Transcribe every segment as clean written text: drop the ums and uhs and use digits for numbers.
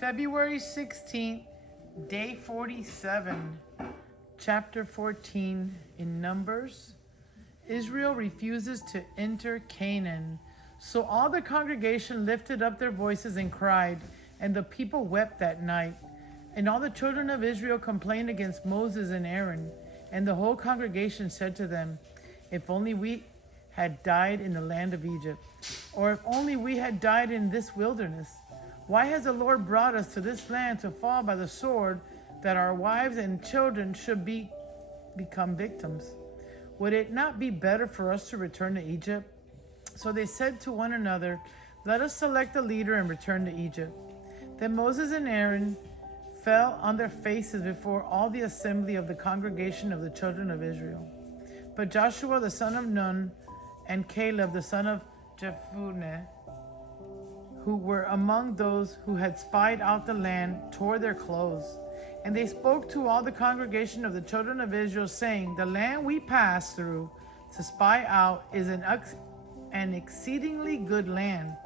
February 16th, day 47, chapter 14 in Numbers. Israel refuses to enter Canaan. So all the congregation lifted up their voices and cried, and the people wept that night. And all the children of Israel complained against Moses and Aaron. And the whole congregation said to them, "If only we had died in the land of Egypt, or if only we had died in this wilderness. Why has the Lord brought us to this land to fall by the sword, that our wives and children should become victims? Would it not be better for us to return to Egypt?" So they said to one another, "Let us select a leader and return to Egypt." Then Moses and Aaron fell on their faces before all the assembly of the congregation of the children of Israel. But Joshua the son of Nun and Caleb the son of Jephunneh, who were among those who had spied out the land, tore their clothes. And they spoke to all the congregation of the children of Israel, saying, "The land we passed through to spy out is an exceedingly good land.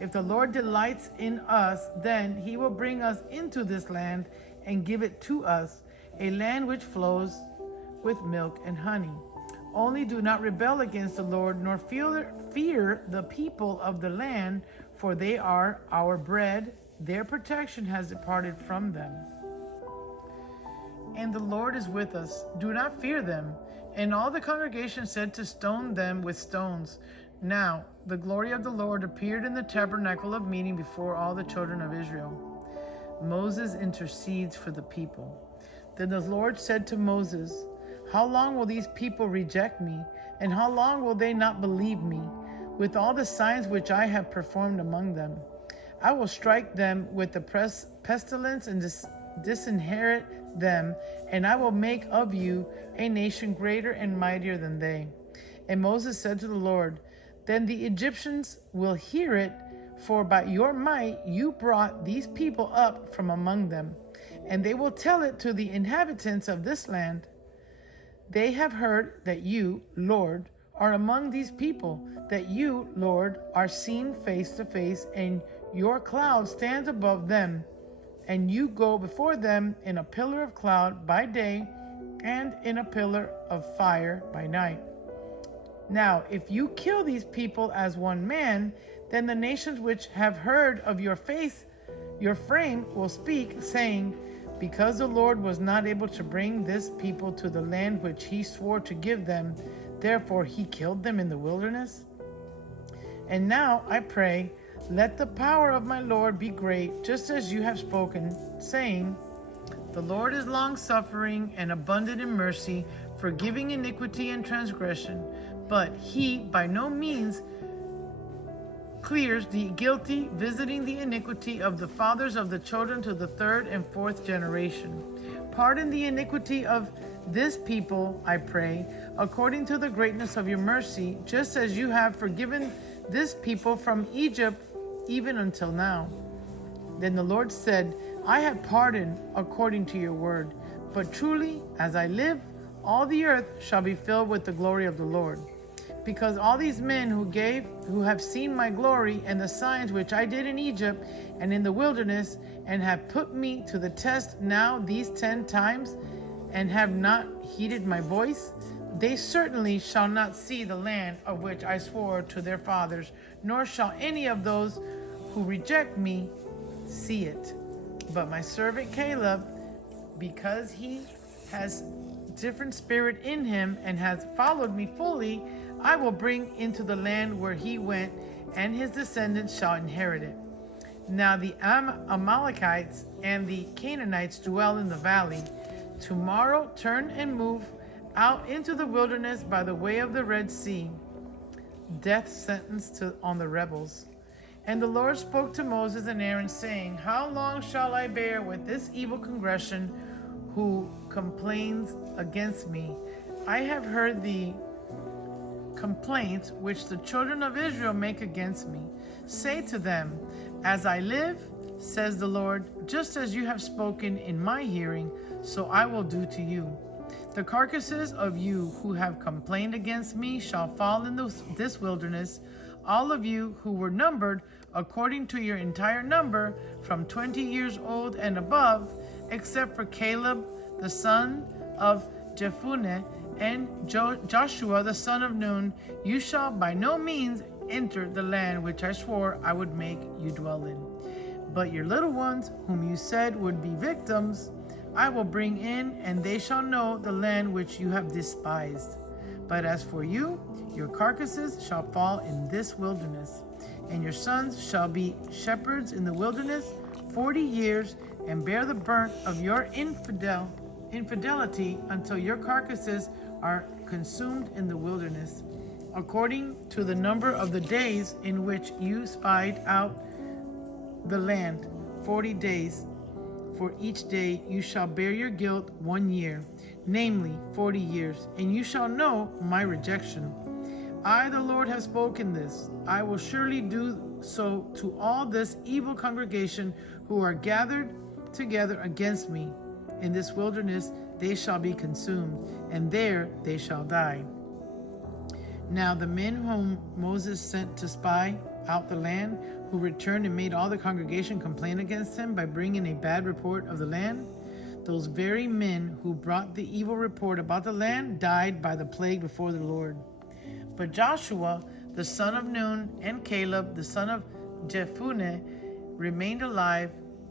If the Lord delights in us, then he will bring us into this land and give it to us, a land which flows with milk and honey. Only do not rebel against the Lord, nor fear the people of the land, for they are our bread. Their protection has departed from them. And the Lord is with us. Do not fear them." And all the congregation said to stone them with stones. Now the glory of the Lord appeared in the tabernacle of meeting before all the children of Israel. Moses intercedes for the people. Then the Lord said to Moses, "How long will these people reject me? And how long will they not believe me? With all the signs which I have performed among them, I will strike them with the pestilence and disinherit them, and I will make of you a nation greater and mightier than they." And Moses said to the Lord, "Then the Egyptians will hear it, for by your might you brought these people up from among them, and they will tell it to the inhabitants of this land. They have heard that you, Lord, are among these people, that you, Lord, are seen face to face, and your cloud stands above them, and you go before them in a pillar of cloud by day and in a pillar of fire by night. Now, if you kill these people as one man, then the nations which have heard of your fame will speak, saying, 'Because the Lord was not able to bring this people to the land which he swore to give them, therefore he killed them in the wilderness.' And now I pray, let the power of my Lord be great, just as you have spoken, saying, 'The Lord is long-suffering and abundant in mercy, forgiving iniquity and transgression, but he by no means clears the guilty, visiting the iniquity of the fathers of the children to the third and fourth generation. Pardon the iniquity of this people, I pray, according to the greatness of your mercy, just as you have forgiven this people from Egypt even until now.' Then the Lord said, 'I have pardoned according to your word, but truly, as I live, all the earth shall be filled with the glory of the Lord. Because all these men who have seen my glory and the signs which I did in Egypt and in the wilderness, and have put me to the test now these 10 times, and have not heeded my voice, they certainly shall not see the land of which I swore to their fathers, nor shall any of those who reject me see it. But my servant Caleb, because he has different spirit in him and has followed me fully, I will bring into the land where he went, and his descendants shall inherit it. Now the Amalekites and the Canaanites dwell in the valley. Tomorrow turn and move out into the wilderness by the way of the Red Sea." Death sentence on the rebels. And the Lord spoke to Moses and Aaron, saying, "How long shall I bear with this evil congregation who complains against me? I have heard the complaints which the children of Israel make against me. Say to them, 'As I live, says the Lord, just as you have spoken in my hearing, so I will do to you. The carcasses of you who have complained against me shall fall in this wilderness. All of you who were numbered according to your entire number, from 20 years old and above, except for Caleb the son of Jephunneh and Joshua the son of Nun, you shall by no means enter the land which I swore I would make you dwell in. But your little ones, whom you said would be victims, I will bring in, and they shall know the land which you have despised. But as for you, your carcasses shall fall in this wilderness, and your sons shall be shepherds in the wilderness 40 years, and bear the burnt of your infidelity until your carcasses are consumed in the wilderness, according to the number of the days in which you spied out the land, 40 days. For each day you shall bear your guilt 1 year, namely 40 years, and you shall know my rejection. I, the Lord, have spoken this. I will surely do so to all this evil congregation who are gathered together against me. In this wilderness they shall be consumed, and there they shall die. Now the men whom Moses sent to spy out the land, who returned and made all the congregation complain against him by bringing a bad report of the land, those very men who brought the evil report about the land died by the plague before the Lord. But Joshua the son of Nun and Caleb the son of Jephunneh remained alive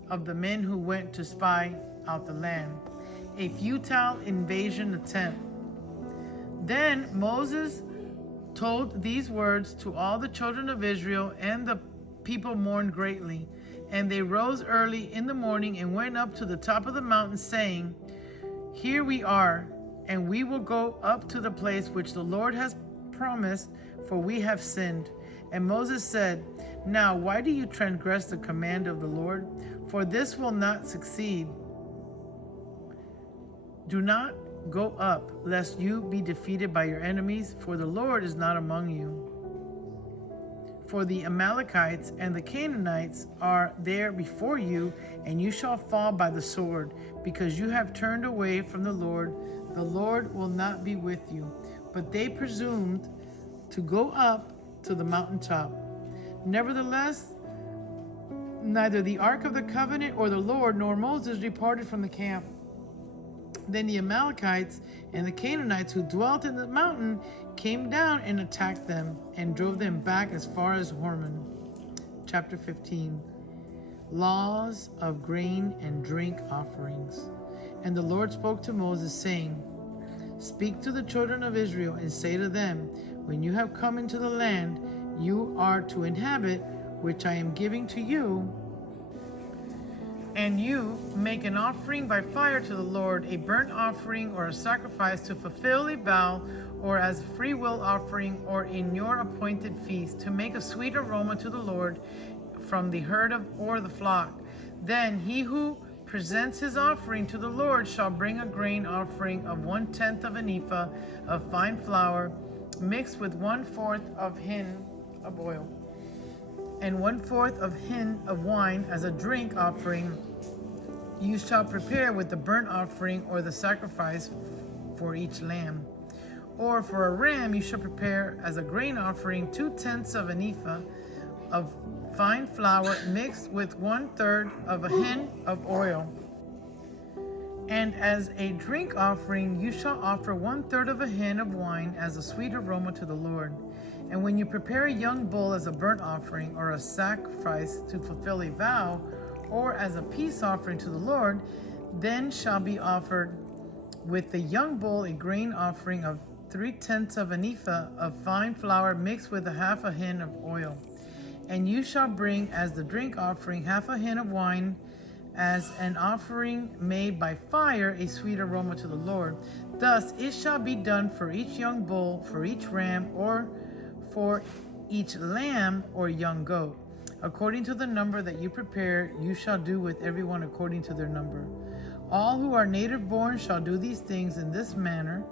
of the men who went to spy out the land. A futile invasion attempt. Then Moses told these words to all the children of Israel, and the people mourned greatly. And they rose early in the morning and went up to the top of the mountain, saying, Here we are, and we will go up to the place which the Lord has promised, for we have sinned. And Moses said, Now why do you transgress the command of the Lord? For this will not succeed. Do not go up, lest you be defeated by your enemies, for the Lord is not among you. For the Amalekites and the Canaanites are there before you, and you shall fall by the sword, because you have turned away from the Lord. The Lord will not be with you. But they presumed to go up to the mountaintop. Nevertheless, neither the ark of the covenant or the Lord nor Moses departed from the camp. Then the Amalekites and the Canaanites who dwelt in the mountain came down and attacked them and drove them back as far as Hormon. Chapter 15. Laws of grain and drink offerings. And the Lord spoke to Moses, saying, Speak to the children of Israel and say to them, When you have come into the land you are to inhabit, which I am giving to you, and you make an offering by fire to the Lord, a burnt offering or a sacrifice to fulfill a vow, or as a free will offering, or in your appointed feast, to make a sweet aroma to the Lord from the herd or the flock. Then he who presents his offering to the Lord shall bring a grain offering of 1/10 of an ephah of fine flour, mixed with 1/4 of hin of oil, and 1/4 of hin of wine as a drink offering. You shall prepare with the burnt offering or the sacrifice for each lamb. Or for a ram you shall prepare as a grain offering 2/10 of an ephah of fine flour mixed with 1/3 of a hin of oil. And as a drink offering you shall offer 1/3 of a hin of wine as a sweet aroma to the Lord. And when you prepare a young bull as a burnt offering or a sacrifice to fulfill a vow, or as a peace offering to the Lord, then shall be offered with the young bull a grain offering of 3/10 of an ephah of fine flour mixed with 1/2 a hin of oil. And you shall bring as the drink offering 1/2 a hin of wine as an offering made by fire, a sweet aroma to the Lord. Thus it shall be done for each young bull, for each ram, or for each lamb or young goat. According to the number that you prepare, you shall do with everyone according to their number. All who are native born shall do these things in this manner,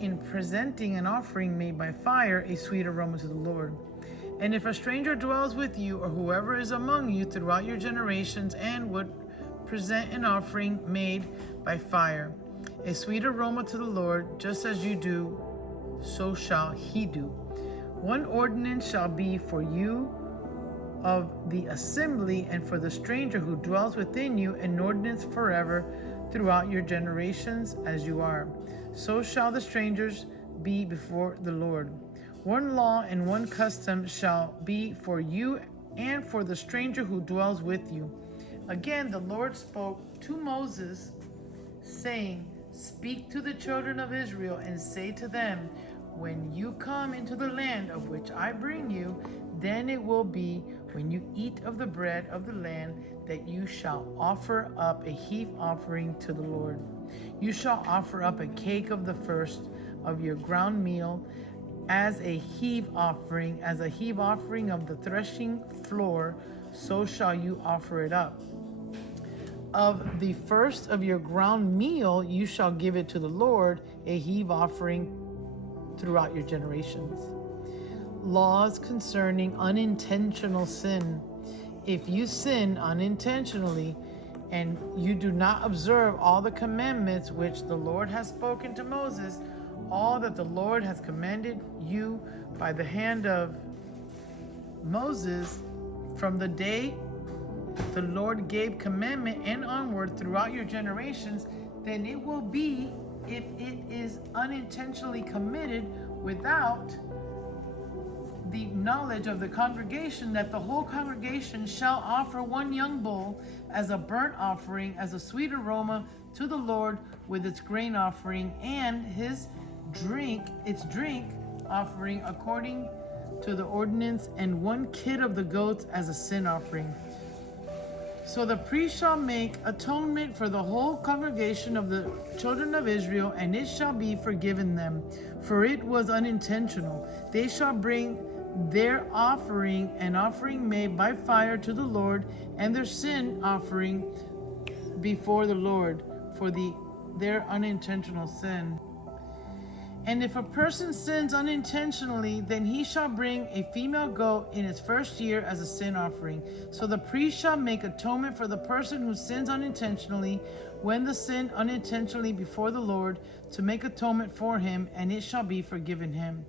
in presenting an offering made by fire, a sweet aroma to the Lord. And if a stranger dwells with you, or whoever is among you throughout your generations, and would present an offering made by fire, a sweet aroma to the Lord, just as you do, so shall he do. One ordinance shall be for you of the assembly and for the stranger who dwells within you, an ordinance forever throughout your generations as you are. So shall the strangers be before the Lord. One law and one custom shall be for you and for the stranger who dwells with you. Again, the Lord spoke to Moses, saying, Speak to the children of Israel and say to them, when you come into the land of which I bring you, then it will be, when you eat of the bread of the land, that you shall offer up a heave offering to the Lord. You shall offer up a cake of the first of your ground meal as a heave offering of the threshing floor, so shall you offer it up. Of the first of your ground meal you shall give it to the Lord, a heave offering throughout your generations. Laws concerning unintentional sin. If you sin unintentionally and you do not observe all the commandments which the Lord has spoken to Moses, all that the Lord has commanded you by the hand of Moses from the day the Lord gave commandment and onward throughout your generations, then it will be, if it is unintentionally committed without the knowledge of the congregation, that the whole congregation shall offer one young bull as a burnt offering, as a sweet aroma to the Lord, with its grain offering and its drink offering according to the ordinance, and one kid of the goats as a sin offering. So the priest shall make atonement for the whole congregation of the children of Israel, and it shall be forgiven them, for it was unintentional. They shall bring their offering, an offering made by fire to the Lord, and their sin offering before the Lord for their unintentional sin. And if a person sins unintentionally, then he shall bring a female goat in its first year as a sin offering. So the priest shall make atonement for the person who sins unintentionally, when the sin unintentionally before the Lord, to make atonement for him, and it shall be forgiven him.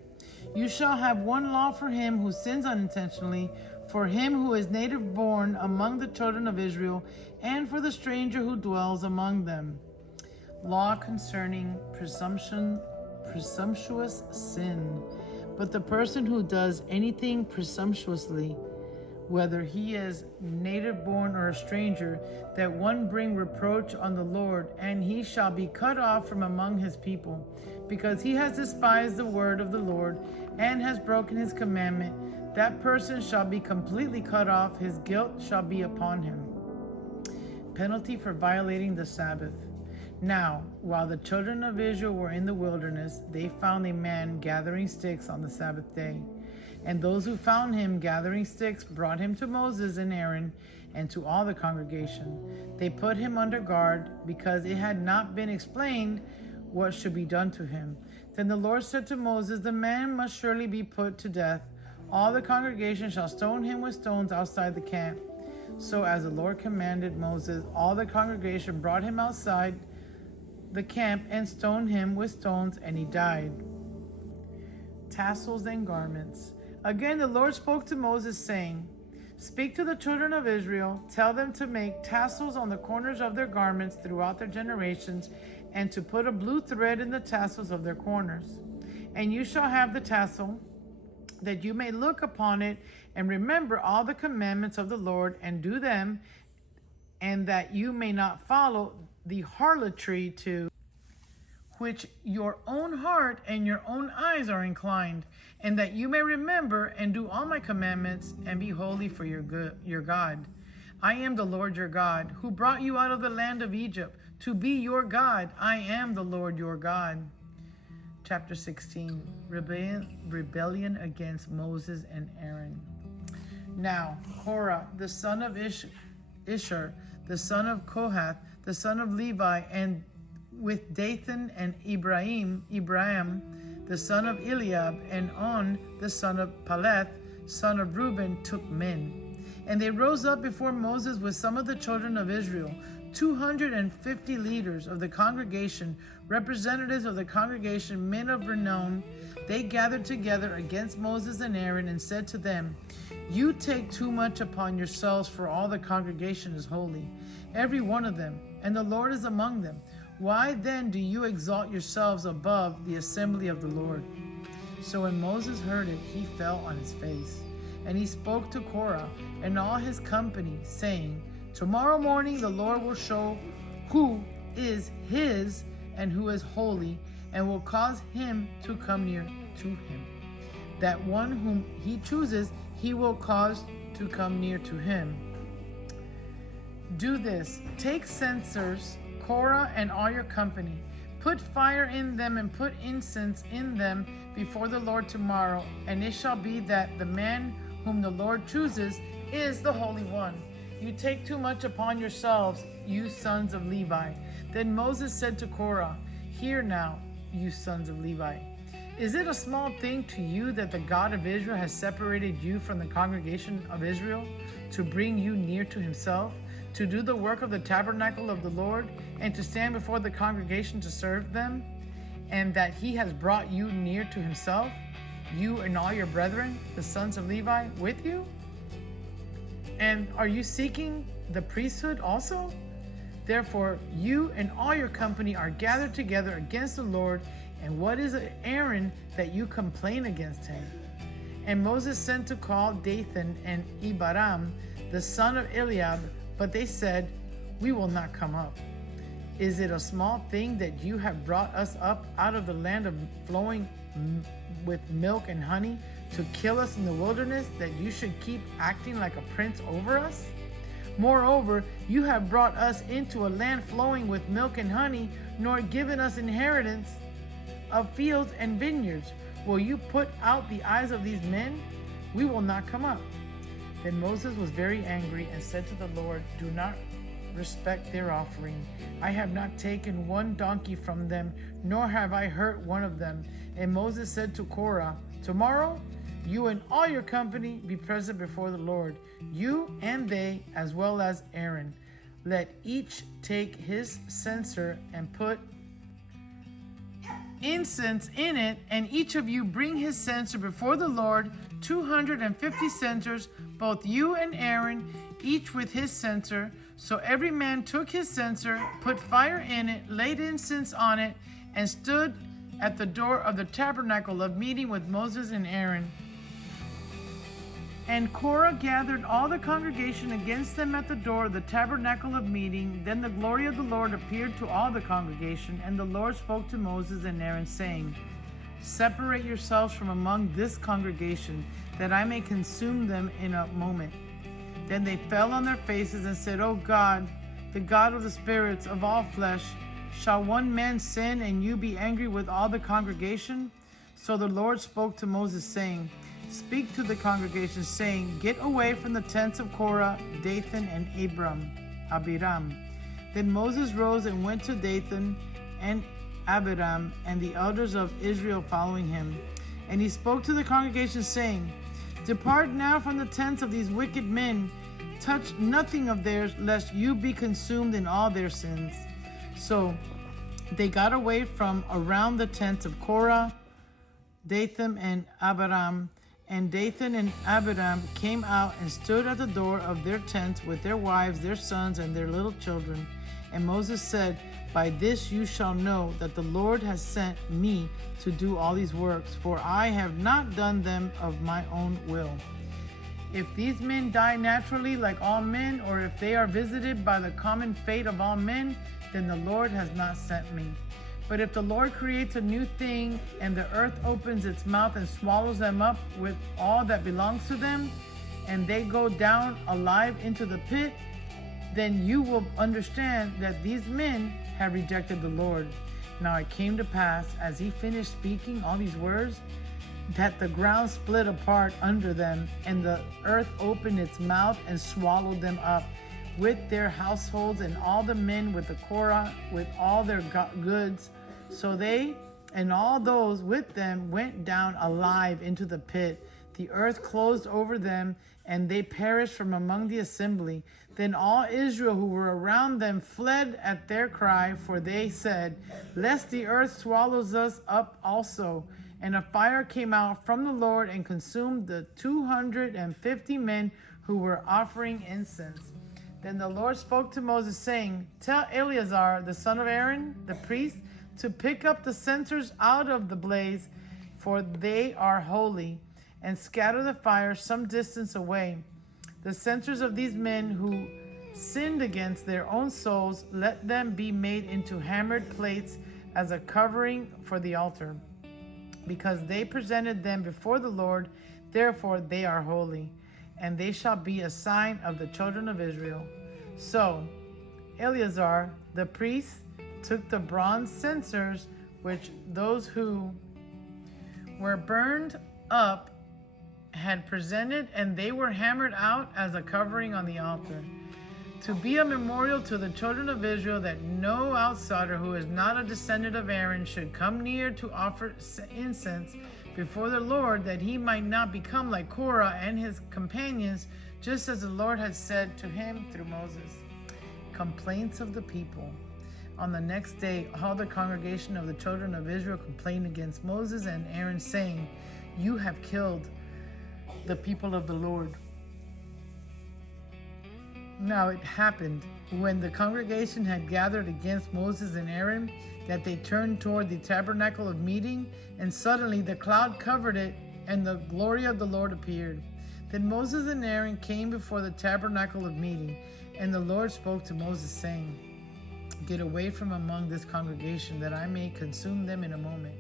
You shall have one law for him who sins unintentionally, for him who is native born among the children of Israel, and for the stranger who dwells among them. Law concerning presumptuous sin. But the person who does anything presumptuously, whether he is native born or a stranger, that one bring reproach on the Lord, and he shall be cut off from among his people, because he has despised the word of the Lord and has broken his commandment. That person shall be completely cut off, his guilt shall be upon him. Penalty for violating the Sabbath. Now, while the children of Israel were in the wilderness, they found a man gathering sticks on the Sabbath day. And those who found him gathering sticks brought him to Moses and Aaron and to all the congregation. They put him under guard, because it had not been explained what should be done to him. Then the Lord said to Moses, the man must surely be put to death. All the congregation shall stone him with stones outside the camp. So as the Lord commanded Moses, all the congregation brought him outside the camp and stoned him with stones, and he died. Tassels and garments. Again the Lord spoke to Moses, saying, Speak to the children of Israel, tell them to make tassels on the corners of their garments throughout their generations, and to put a blue thread in the tassels of their corners. And you shall have the tassel, that you may look upon it and remember all the commandments of the Lord and do them, and that you may not follow the harlotry to which your own heart and your own eyes are inclined, and that you may remember and do all my commandments and be holy for your God. I am the Lord your God, who brought you out of the land of Egypt to be your God. I am the Lord your God. Chapter 16, Rebellion against Moses and Aaron. Now Korah, the son of Ishar, the son of Kohath, the son of Levi, and with Dathan and Abiram, the son of Eliab, and On, the son of Peleth, son of Reuben, took men. And they rose up before Moses with some of the children of Israel, 250 leaders of the congregation, representatives of the congregation, men of renown, they gathered together against Moses and Aaron and said to them, "You take too much upon yourselves, for all the congregation is holy, every one of them, and the Lord is among them. Why then do you exalt yourselves above the assembly of the Lord?" So when Moses heard it, he fell on his face. And he spoke to Korah and all his company, saying, "Tomorrow morning the Lord will show who is his and who is holy, and will cause him to come near to him. That one whom he chooses, he will cause to come near to him. Do this, take censers, Korah and all your company, put fire in them and put incense in them before the Lord tomorrow, and it shall be that the man whom the Lord chooses is the Holy One. You take too much upon yourselves, you sons of Levi." Then Moses said to Korah, "Hear now, you sons of Levi. Is it a small thing to you that the God of Israel has separated you from the congregation of Israel to bring you near to himself, to do the work of the tabernacle of the Lord, and to stand before the congregation to serve them, and that he has brought you near to himself, you and all your brethren, the sons of Levi, with you? And are you seeking the priesthood also? Therefore, you and all your company are gathered together against the Lord, and what is Aaron that you complain against him?" And Moses sent to call Dathan and Abiram, the son of Eliab, but they said, "We will not come up. Is it a small thing that you have brought us up out of the land of flowing with milk and honey to kill us in the wilderness, that you should keep acting like a prince over us? Moreover, you have brought us into a land flowing with milk and honey, nor given us inheritance of fields and vineyards. Will you put out the eyes of these men? We will not come up." Then Moses was very angry and said to the Lord, "Do not respect their offering. I have not taken one donkey from them, nor have I hurt one of them." And Moses said to Korah, "Tomorrow you and all your company be present before the Lord, you and they, as well as Aaron. Let each take his censer and put incense in it, and each of you bring his censer before the Lord, 250 censers, both you and Aaron, each with his censer." So every man took his censer, put fire in it, laid incense on it, and stood at the door of the tabernacle of meeting with Moses and Aaron. And Korah gathered all the congregation against them at the door of the tabernacle of meeting. Then the glory of the Lord appeared to all the congregation, and the Lord spoke to Moses and Aaron, saying, "Separate yourselves from among this congregation, that I may consume them in a moment." Then they fell on their faces and said, "O God, the God of the spirits of all flesh, shall one man sin and you be angry with all the congregation?" So the Lord spoke to Moses, saying, "Speak to the congregation, saying, Get away from the tents of Korah, Dathan, and Abiram." Then Moses rose and went to Dathan and Abiram, and the elders of Israel following him. And he spoke to the congregation, saying, "Depart now from the tents of these wicked men. Touch nothing of theirs, lest you be consumed in all their sins." So they got away from around the tents of Korah, Dathan, and Abiram. And Dathan and Abiram came out and stood at the door of their tents with their wives, their sons, and their little children. And Moses said, "By this you shall know that the Lord has sent me to do all these works, for I have not done them of my own will. If these men die naturally like all men, or if they are visited by the common fate of all men, then the Lord has not sent me. But if the Lord creates a new thing, and the earth opens its mouth and swallows them up with all that belongs to them, and they go down alive into the pit, then you will understand that these men have rejected the Lord." Now it came to pass, as he finished speaking all these words, that the ground split apart under them, and the earth opened its mouth and swallowed them up, with their households and all the men with the Korah, with all their goods. So they and all those with them went down alive into the pit. The earth closed over them, and they perished from among the assembly. Then all Israel who were around them fled at their cry, for they said, "Lest the earth swallows us up also." And a fire came out from the Lord and consumed the 250 men who were offering incense. Then the Lord spoke to Moses, saying, "Tell Eleazar, the son of Aaron, the priest, to pick up the censers out of the blaze, for they are holy, and scatter the fire some distance away. The censers of these men who sinned against their own souls, let them be made into hammered plates as a covering for the altar, because they presented them before the Lord, therefore they are holy, and they shall be a sign of the children of Israel." So Eleazar the priest took the bronze censers which those who were burned up had presented, and they were hammered out as a covering on the altar, to be a memorial to the children of Israel, that no outsider who is not a descendant of Aaron should come near to offer incense before the Lord, that he might not become like Korah and his companions, just as the Lord had said to him through Moses. Complaints of the people. On the next day, all the congregation of the children of Israel complained against Moses and Aaron, saying, "You have killed the people of the Lord." Now it happened, when the congregation had gathered against Moses and Aaron, that they turned toward the tabernacle of meeting, and suddenly the cloud covered it, and the glory of the Lord appeared. Then Moses and Aaron came before the tabernacle of meeting, and the Lord spoke to Moses, saying, "Get away from among this congregation, that I may consume them in a moment."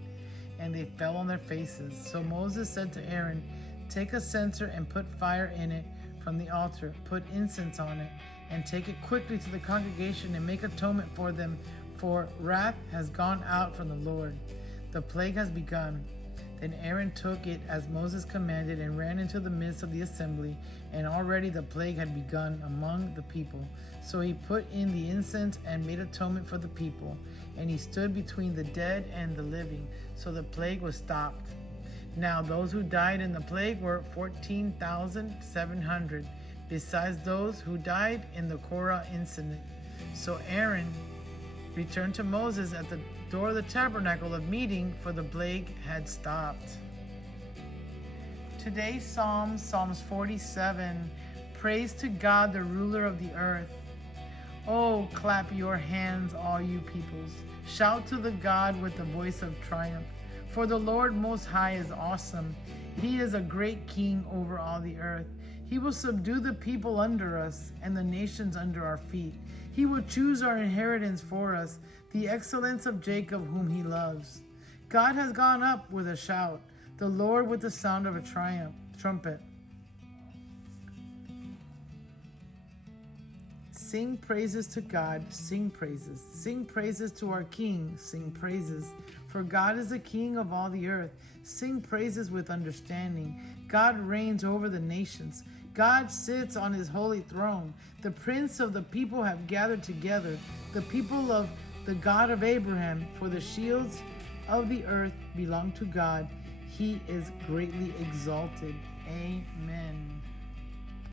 And they fell on their faces. So Moses said to Aaron, "Take a censer and put fire in it from the altar, put incense on it, and take it quickly to the congregation and make atonement for them, for wrath has gone out from the Lord. The plague has begun." Then Aaron took it as Moses commanded and ran into the midst of the assembly, and already the plague had begun among the people. So he put in the incense and made atonement for the people, and he stood between the dead and the living. So the plague was stopped. Now those who died in the plague were 14,700, besides those who died in the Korah incident. So Aaron returned to Moses at the door of the tabernacle of meeting, for the plague had stopped. Today's Psalms 47. Praise to God, the ruler of the earth. Oh, clap your hands, all you peoples. Shout to the God with the voice of triumph. For the Lord Most High is awesome. He is a great king over all the earth. He will subdue the people under us and the nations under our feet. He will choose our inheritance for us, the excellence of Jacob whom he loves. God has gone up with a shout, the Lord with the sound of a trumpet. Sing praises to God, sing praises. Sing praises to our King, sing praises. For God is the King of all the earth. Sing praises with understanding. God reigns over the nations. God sits on his holy throne. The prince of the people have gathered together, the people of the God of Abraham, for the shields of the earth belong to God. He is greatly exalted. Amen.